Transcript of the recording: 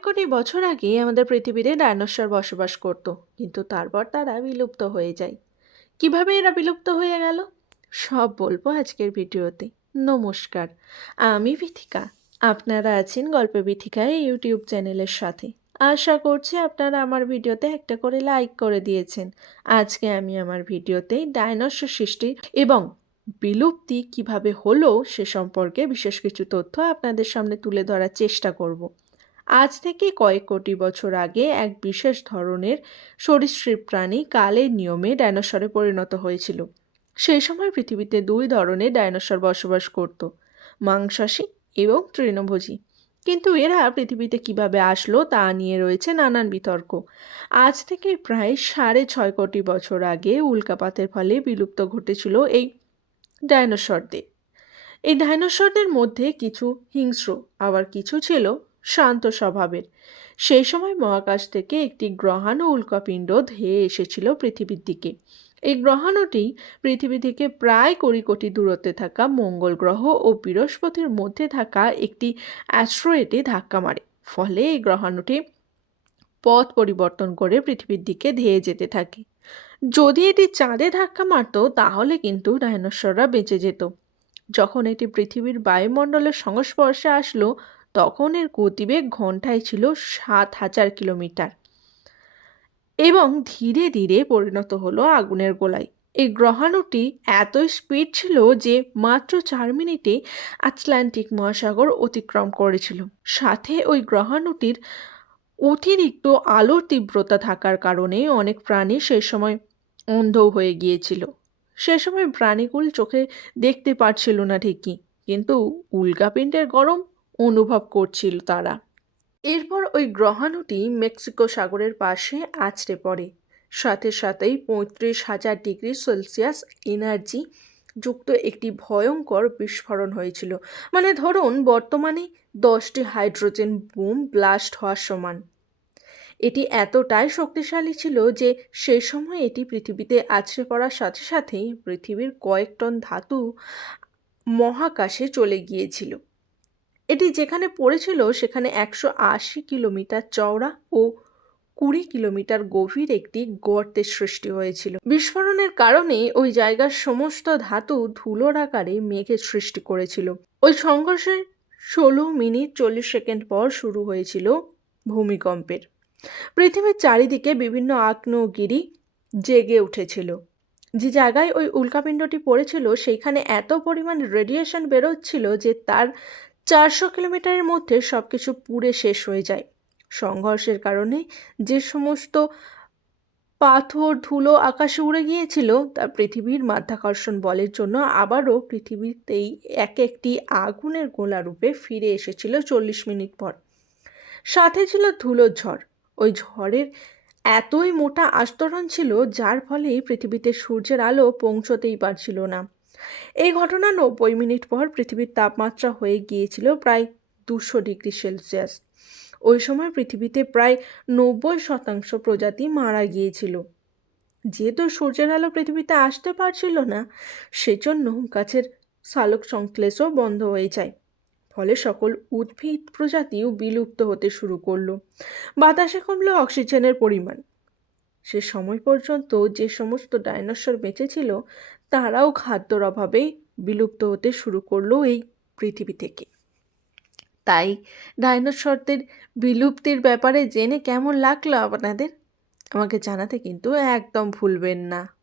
কয়েক কোটি বছর আগে আমাদের পৃথিবীতে ডাইনোসর বসবাস করত, কিন্তু তারপর তারা বিলুপ্ত হয়ে যায়। কীভাবে এরা বিলুপ্ত হয়ে গেল? সব বলব আজকের ভিডিওতে। নমস্কার, আমি বিথিকা আপনারা আছেন গল্প বিথিকা ইউটিউব চ্যানেলের সাথে। আশা করছি আপনারা আমার ভিডিওতে একটা করে লাইক করে দিয়েছেন। আজকে আমি আমার ভিডিওতে ডাইনোসর সৃষ্টি এবং বিলুপ্তি কীভাবে হলো সে সম্পর্কে বিশেষ কিছু তথ্য আপনাদের সামনে তুলে ধরার চেষ্টা করব। আজ থেকে কয়েক কোটি বছর আগে এক বিশেষ ধরনের সরীসৃপ প্রাণী কালের নিয়মে ডাইনোসরে পরিণত হয়েছিল। সেই সময় পৃথিবীতে দুই ধরনের ডাইনোসর বসবাস করত, মাংসাশী এবং তৃণভোজী। কিন্তু এরা পৃথিবীতে কীভাবে আসলো তা নিয়ে রয়েছে নানান বিতর্ক। আজ থেকে প্রায় সাড়ে ছয় কোটি বছর আগে উল্কাপাতের ফলে বিলুপ্ত ঘটেছিল এই ডাইনোসরদের। এই ডাইনোসরদের মধ্যে কিছু হিংস্র, আবার কিছু ছিল শান্ত স্বভাবের। সেই সময় মহাকাশ থেকে একটি গ্রহাণু উল্কাপিণ্ড ধেয়ে এসেছিল পৃথিবীর দিকে। এই গ্রহাণুটি পৃথিবী থেকে প্রায় কুড়ি কোটি দূরত্বে থাকা মঙ্গল গ্রহ ও বৃহস্পতির মধ্যে থাকা একটি অ্যাস্ট্রয়েডে ধাক্কা মারে। ফলে এই গ্রহাণুটি পথ পরিবর্তন করে পৃথিবীর দিকে ধেয়ে যেতে থাকে। যদি এটি চাঁদে ধাক্কা মারত, তাহলে কিন্তু ডাইনোসররা বেঁচে যেত। যখন এটি পৃথিবীর বায়ুমণ্ডলের সংস্পর্শে আসলো তখন এর গতিবেগ ঘন্টায় ছিল সাত হাজার কিলোমিটার। এবং ধীরে ধীরে পরিণত হলো আগুনের গোলায়। এই গ্রহাণুটি এতই স্পিড ছিল যে মাত্র চার মিনিটে আটলান্টিক মহাসাগর অতিক্রম করেছিল। সাথে ওই গ্রহাণুটির অতিরিক্ত আলোর তীব্রতা থাকার কারণে অনেক প্রাণী সে সময় অন্ধও হয়ে গিয়েছিল। সে সময় প্রাণীগুলো চোখে দেখতে পারছিল না ঠিকই, কিন্তু উল্কাপিণ্ডের গরম অনুভব করছিল তারা। এরপর ওই গ্রহাণুটি মেক্সিকো সাগরের পাশে আছড়ে পড়ে। সাথে সাথেই পঁয়ত্রিশ হাজার ডিগ্রি সেলসিয়াস এনার্জি যুক্ত একটি ভয়ঙ্কর বিস্ফোরণ হয়েছিল। মানে ধরুন, বর্তমানে দশটি হাইড্রোজেন বুম ব্লাস্ট হওয়ার সমান। এটি এতটাই শক্তিশালী ছিল যে সেই সময় এটি পৃথিবীতে আছড়ে পড়ার সাথে সাথেই পৃথিবীর কয়েক টন ধাতু মহাকাশে চলে গিয়েছিল। এটি যেখানে পড়েছিল সেখানে একশো আশি কিলোমিটার চওড়া ও কুড়ি কিলোমিটার গভীর একটি গর্তের সৃষ্টি হয়েছিল। বিস্ফোরণের কারণে ওই জায়গার সমস্ত ধাতু ধুলোর আকারে মেঘের সৃষ্টি করেছিল। ওই সংঘর্ষের ষোলো মিনিট চল্লিশ সেকেন্ড পর শুরু হয়েছিল ভূমিকম্পের। পৃথিবীর চারিদিকে বিভিন্ন আগ্নেয়গিরি জেগে উঠেছিল। যে জায়গায় ওই উল্কাপিণ্ডটি পড়েছিল, সেইখানে এত পরিমাণ রেডিয়েশন বেরোচ্ছিল যে তার চারশো কিলোমিটারের মধ্যে সব কিছু পুড়ে শেষ হয়ে যায়। সংঘর্ষের কারণে যে সমস্ত পাথর, ধুলো আকাশে উড়ে গিয়েছিল, তা পৃথিবীর মাধ্যাকর্ষণ বলের জন্য আবারও পৃথিবীতেই এক একটি আগুনের গোলা রূপে ফিরে এসেছিল চল্লিশ মিনিট পর। সাথে ছিল ধুলোর ঝড়। ওই ঝড়ের এতই মোটা আস্তরণ ছিল, যার ফলে পৃথিবীতে সূর্যের আলো পৌঁছতেই পারছিল না। এই ঘটনা নব্বই মিনিট পর পৃথিবীর তাপমাত্রা হয়ে গিয়েছিল প্রায় দুশো ডিগ্রি সেলসিয়াস। ওই সময় পৃথিবীতে প্রায় নব্বই শতাংশ প্রজাতি মারা গিয়েছিল। যেহেতু সূর্যের আলো পৃথিবীতে আসতে পারছিল না, সেজন্য গাছের সালোক সংশ্লেষও বন্ধ হয়ে যায়। ফলে সকল উদ্ভিদ প্রজাতিও বিলুপ্ত হতে শুরু করল। বাতাসে কমলো অক্সিজেনের পরিমাণ। সে সময় পর্যন্ত যে সমস্ত ডাইনোসর বেঁচেছিল তারাও খাদ্যর অভাবে বিলুপ্ত হতে শুরু করল এই পৃথিবী থেকে। তাই ডাইনোসরদের বিলুপ্তির ব্যাপারে জেনে কেমন লাগল আপনাদের? আমাকে জানাতে কিন্তু একদম ভুলবেন না।